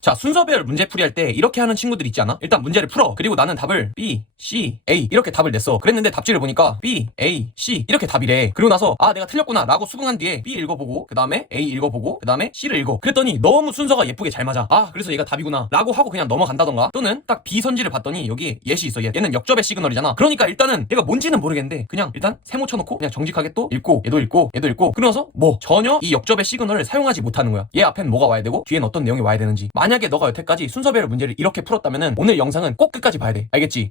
자, 순서별 문제 풀이 할 때 이렇게 하는 친구들 있지 않아? 일단 문제를 풀어. 그리고 나는 답을 B, C, A 이렇게 답을 냈어. 그랬는데 답지를 보니까 B, A, C 이렇게 답이래. 그리고 나서 아, 내가 틀렸구나 라고 수긍한 뒤에 B 읽어보고 그 다음에 A 읽어보고 그 다음에 C를 읽어. 그랬더니 너무 순서가 예쁘게 잘 맞아. 아, 그래서 얘가 답이구나 라고 하고 그냥 넘어간다던가 또는 딱 B 선지를 봤더니 여기 예시 있어. 얘. 얘는 역접의 시그널이잖아. 그러니까 일단은 얘가 뭔지는 모르겠는데 그냥 일단 세모 쳐놓고 그냥 정직하게 또 읽고 얘도 읽고 얘도 읽고 그러면서 뭐 전혀 이 역접의 시그널을 사용하지 못하는 거야. 얘 앞엔 뭐가 와야 되고 뒤엔 어떤 내용이 와야 되는지. 만약에 너가 여태까지 순서별 문제를 이렇게 풀었다면은 오늘 영상은 꼭 끝까지 봐야 돼. 알겠지?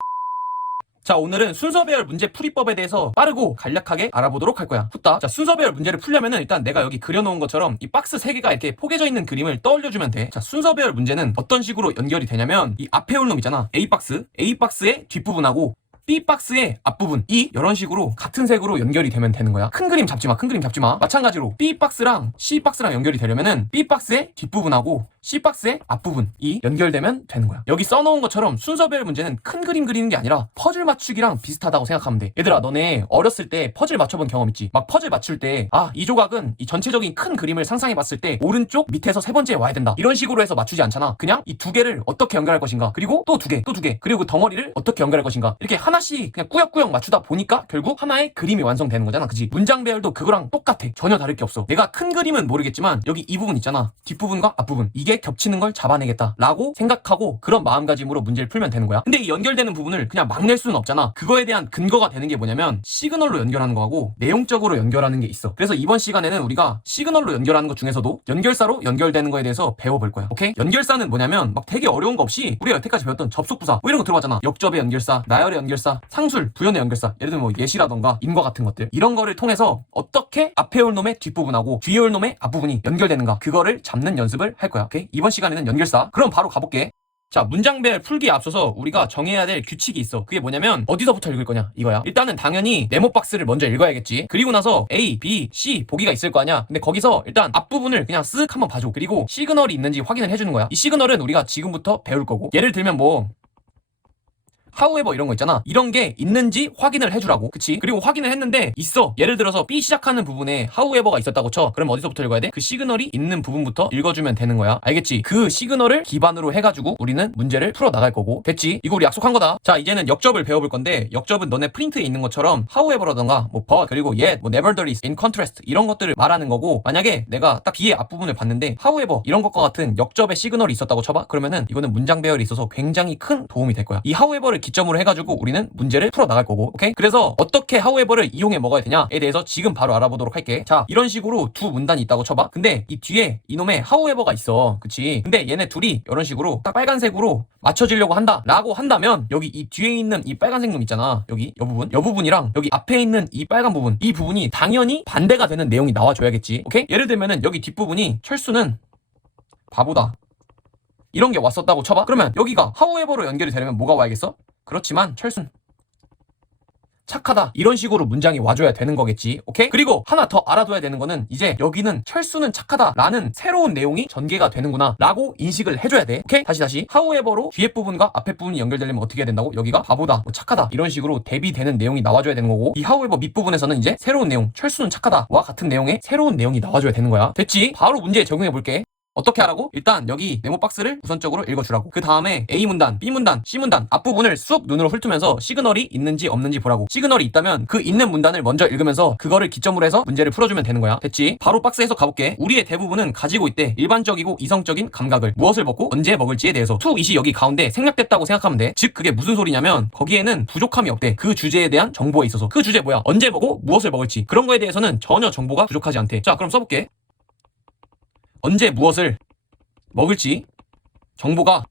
자 오늘은 순서배열 문제 풀이법에 대해서 빠르고 간략하게 알아보도록 할 거야. 후딱 자 순서배열 문제를 풀려면은 일단 내가 여기 그려놓은 것처럼 이 박스 3개가 이렇게 포개져 있는 그림을 떠올려주면 돼자 순서배열 문제는 어떤 식으로 연결이 되냐면 이 앞에 올 놈 있잖아. A박스. A박스의 뒷부분하고 B박스의 앞부분. 이 이런 식으로 같은 색으로 연결이 되면 되는 거야. 큰 그림 잡지 마 큰 그림 잡지 마. 마찬가지로 B박스랑 C박스랑 연결이 되려면은 B박스의 뒷부분하고 C박스의 앞부분이 연결되면 되는 거야. 여기 써놓은 것처럼 순서별 문제는 큰 그림 그리는 게 아니라 퍼즐 맞추기랑 비슷하다고 생각하면 돼. 얘들아 너네 어렸을 때 퍼즐 맞춰본 경험 있지? 막 퍼즐 맞출 때 아 이 조각은 이 전체적인 큰 그림을 상상해 봤을 때 오른쪽 밑에서 세 번째에 와야 된다. 이런 식으로 해서 맞추지 않잖아. 그냥 이 두 개를 어떻게 연결할 것인가? 그리고 또 두 개 또 두 개. 그리고 그 덩어리를 어떻게 연결할 것인가? 이렇게 하나씩 그냥 꾸역꾸역 맞추다 보니까 결국 하나의 그림이 완성되는 거잖아. 그지? 문장 배열도 그거랑 똑같아. 전혀 다를 게 없어. 내가 큰 그림은 모르겠지만 여기 이 부분 있잖아. 뒷부분과 앞부분. 이게 겹치는 걸 잡아내겠다 라고 생각하고 그런 마음가짐으로 문제를 풀면 되는 거야. 근데 이 연결되는 부분을 그냥 막 낼 수는 없잖아. 그거에 대한 근거가 되는 게 뭐냐면 시그널로 연결하는 거하고 내용적으로 연결하는 게 있어. 그래서 이번 시간에는 우리가 시그널로 연결하는 것 중에서도 연결사로 연결되는 거에 대해서 배워볼 거야. 오케이? 연결사는 뭐냐면 막 되게 어려운 거 없이 우리가 여태까지 배웠던 접속부사 뭐 이런 거 들어봤잖아. 역접의 연결사 나열의 연결사 상술 부연의 연결사. 예를 들면 뭐 예시라던가 인과 같은 것들. 이런 거를 통해서 어떻게 앞에 올 놈의 뒷부분하고 뒤에 올 놈의 앞부분이 연결되는가. 그거를 잡는 연습을 할 거야. 오케이? 이번 시간에는 연결사 그럼 바로 가볼게 자, 문장별 풀기에 앞서서 우리가 정해야 될 규칙이 있어. 그게 뭐냐면 어디서부터 읽을 거냐 이거야. 일단은 당연히 네모 박스를 먼저 읽어야겠지. 그리고 나서 A, B, C 보기가 있을 거 아니야. 근데 거기서 일단 앞부분을 그냥 쓱 한번 봐줘. 그리고 시그널이 있는지 확인을 해주는 거야. 이 시그널은 우리가 지금부터 배울 거고. 예를 들면 뭐 however 이런 거 있잖아. 이런 게 있는지 확인을 해주라고. 그치? 그리고 확인을 했는데 있어. 예를 들어서 B 시작하는 부분에 however가 있었다고 쳐. 그럼 어디서부터 읽어야 돼? 그 시그널이 있는 부분부터 읽어주면 되는 거야. 알겠지? 그 시그널을 기반으로 해가지고 우리는 문제를 풀어 나갈 거고. 됐지? 이거 우리 약속한 거다. 자, 이제는 역접을 배워볼 건데 역접은 너네 프린트에 있는 것처럼 however라던가 뭐 but 그리고 yet, 뭐 nevertheless, in contrast 이런 것들을 말하는 거고 만약에 내가 딱 뒤에 앞부분을 봤는데 however 이런 것과 같은 역접의 시그널이 있었다고 쳐봐. 그러면은 이거는 문장 배열에 있어서 굉장히 큰 도움이 될 거야. 이 however를 기점으로 해가지고 우리는 문제를 풀어 나갈 거고, 오케이? 그래서 어떻게 however를 이용해 먹어야 되냐에 대해서 지금 바로 알아보도록 할게. 자, 이런 식으로 두 문단이 있다고 쳐봐. 근데 이 뒤에 이놈의 however가 있어, 그치? 근데 얘네 둘이 이런 식으로 딱 빨간색으로 맞춰지려고 한다 라고 한다면 여기 이 뒤에 있는 이 빨간색 놈 있잖아, 여기 이 부분, 이 부분이랑 여기 앞에 있는 이 빨간 부분, 이 부분이 당연히 반대가 되는 내용이 나와줘야겠지, 오케이? 예를 들면은 여기 뒷부분이 철수는 바보다. 이런 게 왔었다고 쳐봐. 그러면 여기가 however로 연결이 되려면 뭐가 와야겠어? 그렇지만 철순. 착하다. 이런 식으로 문장이 와줘야 되는 거겠지. 오케이? 그리고 하나 더 알아둬야 되는 거는 이제 여기는 철수는 착하다라는 새로운 내용이 전개가 되는구나 라고 인식을 해줘야 돼. 오케이? 다시 다시. however로 뒤에 부분과 앞에 부분이 연결되려면 어떻게 해야 된다고? 여기가 바보다. 뭐 착하다. 이런 식으로 대비되는 내용이 나와줘야 되는 거고 이 however 밑부분에서는 이제 새로운 내용 철수는 착하다와 같은 내용의 새로운 내용이 나와줘야 되는 거야. 됐지? 바로 문제에 적용해 볼게 어떻게 하라고? 일단 여기 네모 박스를 우선적으로 읽어주라고. 그 다음에 A 문단, B 문단, C 문단 앞부분을 쑥 눈으로 훑으면서 시그널이 있는지 없는지 보라고. 시그널이 있다면 그 있는 문단을 먼저 읽으면서 그거를 기점으로 해서 문제를 풀어주면 되는 거야. 됐지? 바로 박스에서 가볼게. 우리의 대부분은 가지고 있대. 일반적이고 이성적인 감각을 무엇을 먹고 언제 먹을지에 대해서 투 이시 여기 가운데 생략됐다고 생각하면 돼. 즉 그게 무슨 소리냐면 거기에는 부족함이 없대. 그 주제에 대한 정보에 있어서. 그 주제 뭐야? 언제 먹고 무엇을 먹을지. 그런 거에 대해서는 전혀 정보가 부족하지 않대. 자 그럼 써볼게. 언제 무엇을 먹을지 정보가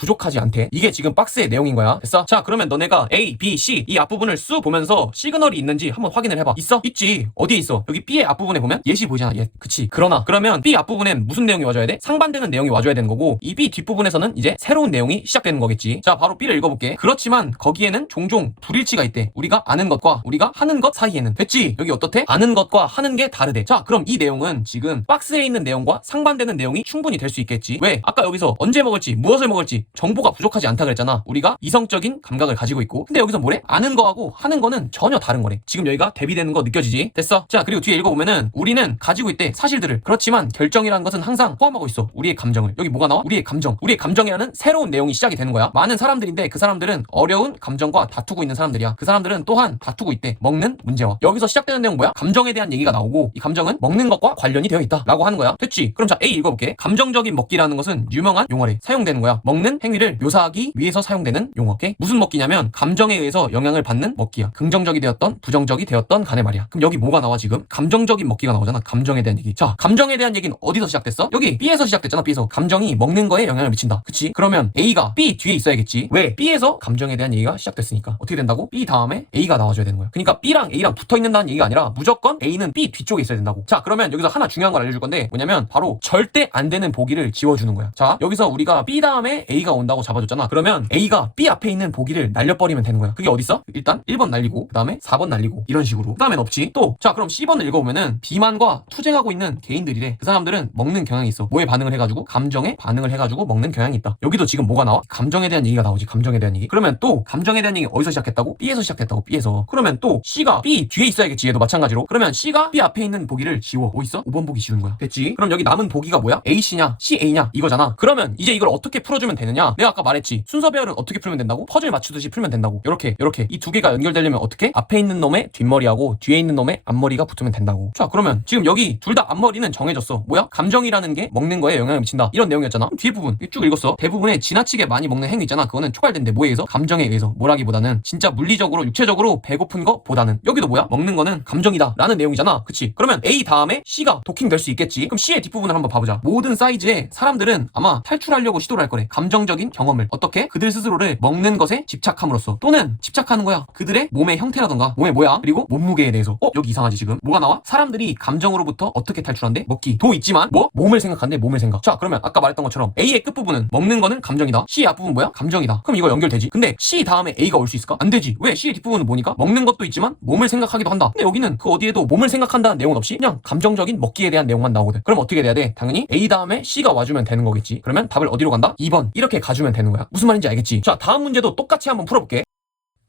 부족하지 않대. 이게 지금 박스의 내용인 거야. 됐어? 자, 그러면 너네가 A, B, C 이 앞부분을 쑥 보면서 시그널이 있는지 한번 확인을 해봐. 있어? 있지. 어디에 있어? 여기 B의 앞부분에 보면 예시 보이잖아. 예, 그치. 그러나 그러면 B 앞부분엔 무슨 내용이 와줘야 돼? 상반되는 내용이 와줘야 되는 거고 이 B 뒷부분에서는 이제 새로운 내용이 시작되는 거겠지. 자, 바로 B를 읽어볼게. 그렇지만 거기에는 종종 불일치가 있대. 우리가 아는 것과 우리가 하는 것 사이에는. 됐지? 여기 어떻대? 아는 것과 하는 게 다르대. 자, 그럼 이 내용은 지금 박스에 있는 내용과 상반되는 내용이 충분히 될 수 있겠지. 왜? 아까 여기서 언제 먹을지, 무엇을 먹을지 정보가 부족하지 않다 그랬잖아. 우리가 이성적인 감각을 가지고 있고. 근데 여기서 뭐래? 아는 거하고 하는 거는 전혀 다른 거래. 지금 여기가 대비되는 거 느껴지지? 됐어. 자, 그리고 뒤에 읽어보면은 우리는 가지고 있대 사실들을. 그렇지만 결정이라는 것은 항상 포함하고 있어. 우리의 감정을. 여기 뭐가 나와? 우리의 감정. 우리의 감정이라는 새로운 내용이 시작이 되는 거야. 많은 사람들인데 그 사람들은 어려운 감정과 다투고 있는 사람들이야. 그 사람들은 또한 다투고 있대. 먹는 문제와. 여기서 시작되는 내용 뭐야? 감정에 대한 얘기가 나오고 이 감정은 먹는 것과 관련이 되어 있다. 라고 하는 거야. 됐지? 그럼 자, A 읽어볼게. 감정적인 먹기라는 것은 유명한 용어래. 사용되는 거야. 먹는 행위를 묘사하기 위해서 사용되는 용어. 오케이? 무슨 먹기냐면 감정에 의해서 영향을 받는 먹기야. 긍정적이 되었던 부정적이 되었던 간에 말이야. 그럼 여기 뭐가 나와 지금? 감정적인 먹기가 나오잖아. 감정에 대한 얘기. 자, 감정에 대한 얘기는 어디서 시작됐어? 여기 B에서 시작됐잖아. B에서. 감정이 먹는 거에 영향을 미친다. 그치? 그러면 A가 B 뒤에 있어야겠지. 왜? B에서 감정에 대한 얘기가 시작됐으니까. 어떻게 된다고? B 다음에 A가 나와줘야 되는 거야. 그러니까 B랑 A랑 붙어 있는다는 얘기가 아니라 무조건 A는 B 뒤쪽에 있어야 된다고. 자, 그러면 여기서 하나 중요한 걸 알려줄 건데 뭐냐면 바로 절대 안 되는 보기를 지워주는 거야. 자, 여기서 우리가 B 다음에 A가 온다고 잡아줬잖아. 그러면 A가 B 앞에 있는 보기를 날려버리면 되는 거야. 그게 어딨어? 일단 1번 날리고 그 다음에 4번 날리고 이런 식으로. 그 다음엔 없지. 또, 자, 그럼 C번을 읽어보면은 비만과 투쟁하고 있는 개인들이래. 그 사람들은 먹는 경향이 있어. 뭐에 반응을 해가지고 감정에 반응을 해가지고 먹는 경향이 있다. 여기도 지금 뭐가 나와? 감정에 대한 얘기가 나오지. 감정에 대한 얘기. 그러면 또 감정에 대한 얘기 어디서 시작했다고? B에서 시작했다고. B에서. 그러면 또 C가 B 뒤에 있어야겠지. 얘도 마찬가지로. 그러면 C가 B 앞에 있는 보기를 지워. 뭐 있어? 5번 보기 지운 거야. 됐지? 그럼 여기 남은 보기가 뭐야? AC냐? CA냐? 이거잖아. 그러면 이제 이걸 어떻게 풀어주면 되느냐? 내가 아까 말했지. 순서 배열은 어떻게 풀면 된다고? 퍼즐 맞추듯이 풀면 된다고. 이렇게, 이렇게. 이 두 개가 연결되려면 어떻게? 앞에 있는 놈의 뒷머리하고 뒤에 있는 놈의 앞머리가 붙으면 된다고. 자, 그러면 지금 여기 둘 다 앞머리는 정해졌어. 뭐야? 감정이라는 게 먹는 거에 영향을 미친다. 이런 내용이었잖아. 뒤에 부분 쭉 읽었어. 대부분의 지나치게 많이 먹는 행위 있잖아. 그거는 촉발된데 뭐에 의해서? 감정에 의해서. 뭐라기보다는 진짜 물리적으로 육체적으로 배고픈 거보다는 여기도 뭐야? 먹는 거는 감정이다. 라는 내용이잖아. 그치? 그러면 A 다음에 C가 도킹될 수 있겠지. 그럼 C의 뒷부분을 한번 봐보자. 모든 사이즈의 사람들은 아마 탈출하려고 시도를 할 거래. 감정 적인 경험을 어떻게? 그들 스스로를 먹는 것에 집착함으로써 또는 집착하는 거야. 그들의 몸의 형태라던가 몸의 모양 그리고 몸무게에 대해서. 어 여기 이상하지 지금? 뭐가 나와? 사람들이 감정으로부터 어떻게 탈출한대? 먹기. 도 있지만 뭐? 몸을 생각한대. 몸을 생각. 자 그러면 아까 말했던 것처럼 A의 끝 부분은 먹는 거는 감정이다. C의 앞부분 뭐야? 감정이다. 그럼 이거 연결되지. 근데 C 다음에 A가 올 수 있을까? 안 되지. 왜? C의 뒷부분은 뭐니까? 먹는 것도 있지만 몸을 생각하기도 한다. 근데 여기는 그 어디에도 몸을 생각한다는 내용은 없이 그냥 감정적인 먹기에 대한 내용만 나오거든. 그럼 어떻게 돼야 돼? 당연히 A 다음에 C가 와주면 되는 거겠지. 그러면 답을 어디로 간다? 2번. 이렇게 가주면 되는 거야. 무슨 말인지 알겠지? 자, 다음 문제도 똑같이 한번 풀어볼게.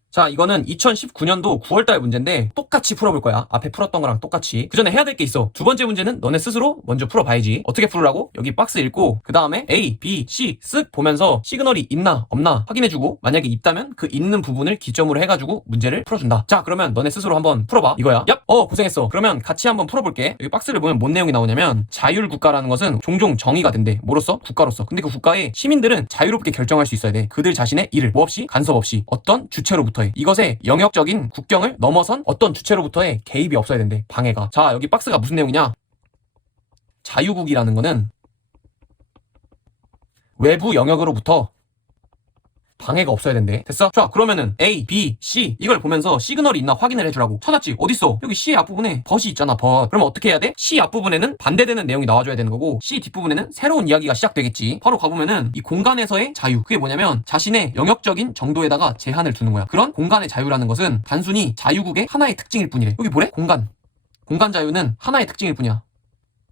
자, 이거는 2019년도 9월달 문제인데 똑같이 풀어볼 거야. 앞에 풀었던 거랑 똑같이. 그 전에 해야 될 게 있어. 두 번째 문제는 너네 스스로 먼저 풀어봐야지. 어떻게 풀으라고? 여기 박스 읽고 그 다음에 A, B, C 쓱 보면서 시그널이 있나 없나 확인해주고 만약에 있다면 그 있는 부분을 기점으로 해가지고 문제를 풀어준다. 자, 그러면 너네 스스로 한번 풀어봐. 이거야. 얍! 어, 고생했어. 그러면 같이 한번 풀어볼게. 여기 박스를 보면 뭔 내용이 나오냐면 자율국가라는 것은 종종 정의가 된대. 뭐로써? 국가로서. 근데 그 국가의 시민들은 자유롭게 결정할 수 있어야 돼. 그들 자신의 일을 뭐 없이 간섭 없이 어떤 주체로부터 의 이것의 영역적인 국경을 넘어선 어떤 주체로부터의 개입이 없어야 된대. 방해가. 자, 여기 박스가 무슨 내용이냐? 자유국이라는 거는 외부 영역으로부터 방해가 없어야 된대. 됐어? 자, 그러면은 A, B, C 이걸 보면서 시그널이 있나 확인을 해주라고. 찾았지? 어딨어? 여기 C의 앞부분에 벗이 있잖아, 벗. 그러면 어떻게 해야 돼? C 앞부분에는 반대되는 내용이 나와줘야 되는 거고 C 뒷부분에는 새로운 이야기가 시작되겠지. 바로 가보면은 이 공간에서의 자유. 그게 뭐냐면 자신의 영역적인 정도에다가 제한을 두는 거야. 그런 공간의 자유라는 것은 단순히 자유국의 하나의 특징일 뿐이래. 여기 뭐래? 공간. 공간 자유는 하나의 특징일 뿐이야.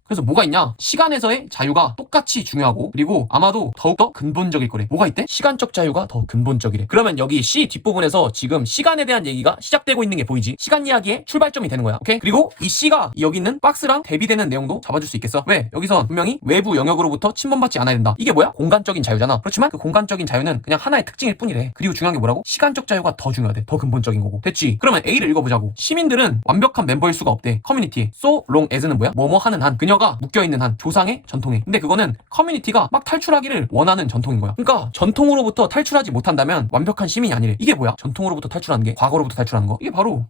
그래서 뭐가 있냐? 시간에서의 자유가 똑같이 중요하고 그리고 아마도 더욱더 근본적일 거래. 뭐가 있대? 시간적 자유가 더 근본적이래. 그러면 여기 C 뒷부분에서 지금 시간에 대한 얘기가 시작되고 있는 게 보이지? 시간 이야기의 출발점이 되는 거야. 오케이? 그리고 이 C가 여기 있는 박스랑 대비되는 내용도 잡아줄 수 있겠어. 왜? 여기서 분명히 외부 영역으로부터 침범받지 않아야 된다. 이게 뭐야? 공간적인 자유잖아. 그렇지만 그 공간적인 자유는 그냥 하나의 특징일 뿐이래. 그리고 중요한 게 뭐라고? 시간적 자유가 더 중요하대. 더 근본적인 거고. 됐지? 그러면 A를 읽어보자고. 시민들은 완벽한 멤버일 수가 없대. 커뮤니티에. So long as는 뭐야? 뭐뭐 하는 한. 그녀 가 묶여있는 한. 조상의 전통에. 근데 그거는 커뮤니티가 막 탈출하기를 원하는 전통인 거야. 그러니까 전통으로부터 탈출하지 못한다면 완벽한 시민이 아니래. 이게 뭐야? 전통으로부터 탈출하는 게 과거로부터 탈출하는 거. 이게 바로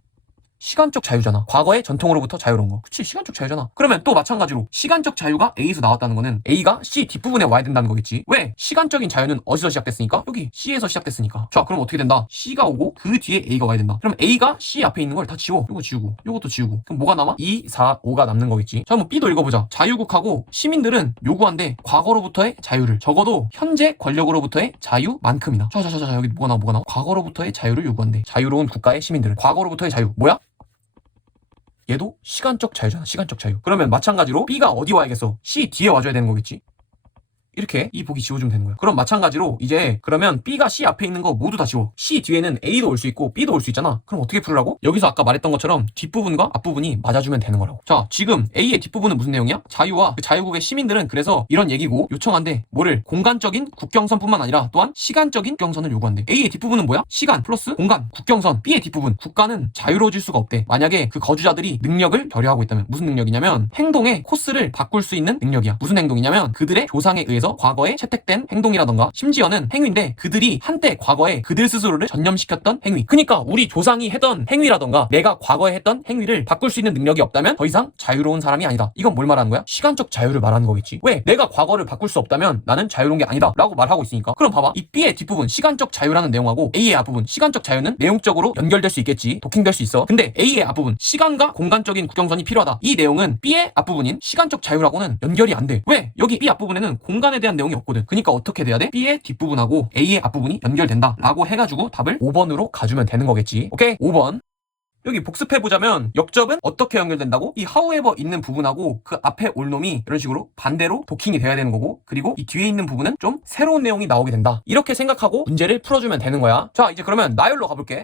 시간적 자유잖아. 과거의 전통으로부터 자유로운 거. 그치, 시간적 자유잖아. 그러면 또 마찬가지로 시간적 자유가 A에서 나왔다는 거는 A가 C 뒷부분에 와야 된다는 거겠지. 왜? 시간적인 자유는 어디서 시작됐으니까? 여기 C에서 시작됐으니까. 자, 그럼 어떻게 된다? C가 오고 그 뒤에 A가 와야 된다. 그럼 A가 C 앞에 있는 걸 다 지워. 이거 지우고, 이것도 지우고. 그럼 뭐가 남아? 2, 4, 5가 남는 거겠지. 자, 한번 B도 읽어보자. 자유국하고 시민들은 요구한데 과거로부터의 자유를 적어도 현재 권력으로부터의 자유만큼이나. 자, 자, 자, 자, 여기 뭐가 나와? 뭐가 나와? 과거로부터의 자유를 요구한대. 자유로운 국가의 시민들은 과거로부터의 자유. 뭐야? 얘도 시간적 자유잖아. 시간적 자유. 그러면 마찬가지로 B가 어디 와야겠어? C 뒤에 와줘야 되는 거겠지. 이렇게 이 보기 지워주면 되는 거야. 그럼 마찬가지로 이제 그러면 B가 C 앞에 있는 거 모두 다 지워. C 뒤에는 A도 올 수 있고 B도 올 수 있잖아. 그럼 어떻게 풀으라고? 여기서 아까 말했던 것처럼 뒷부분과 앞부분이 맞아주면 되는 거라고. 자, 지금 A의 뒷부분은 무슨 내용이야? 자유와 그 자유국의 시민들은 그래서 이런 얘기고 요청한대. 뭐를 공간적인 국경선뿐만 아니라 또한 시간적인 국경선을 요구한대. A의 뒷부분은 뭐야? 시간 플러스 공간, 국경선. B의 뒷부분 국가는 자유로워질 수가 없대. 만약에 그 거주자들이 능력을 결여하고 있다면 무슨 능력이냐면 행동의 코스를 바꿀 수 있는 능력이야. 무슨 행동이냐면 그들의 조상에 의해서 과거에 채택된 행동이라던가 심지어는 행위인데 그들이 한때 과거에 그들 스스로를 전념시켰던 행위. 그러니까 우리 조상이 했던 행위라던가 내가 과거에 했던 행위를 바꿀 수 있는 능력이 없다면 더 이상 자유로운 사람이 아니다. 이건 뭘 말하는 거야? 시간적 자유를 말하는 거겠지. 왜? 내가 과거를 바꿀 수 없다면 나는 자유로운 게 아니다. 라고 말하고 있으니까. 그럼 봐봐. 이 B의 뒷부분 시간적 자유라는 내용하고 A의 앞부분 시간적 자유는 내용적으로 연결될 수 있겠지. 도킹될 수 있어. 근데 A의 앞부분 시간과 공간적인 국경선이 필요하다. 이 내용은 B의 앞부분인 시간적 자유라고는 연결이 안 돼. 왜? 여기 B 앞부분에는 공간 에 대한 내용이 없거든. 그러니까 어떻게 돼야 돼? B의 뒷부분하고 A의 앞부분이 연결된다. 라고 해가지고 답을 5번으로 가주면 되는 거겠지. 오케이? 5번. 여기 복습해보자면 역접은 어떻게 연결된다고? 이 however 있는 부분하고 그 앞에 올 놈이 이런 식으로 반대로 도킹이 돼야 되는 거고 그리고 이 뒤에 있는 부분은 좀 새로운 내용이 나오게 된다. 이렇게 생각하고 문제를 풀어주면 되는 거야. 자 이제 그러면 나열로 가볼게.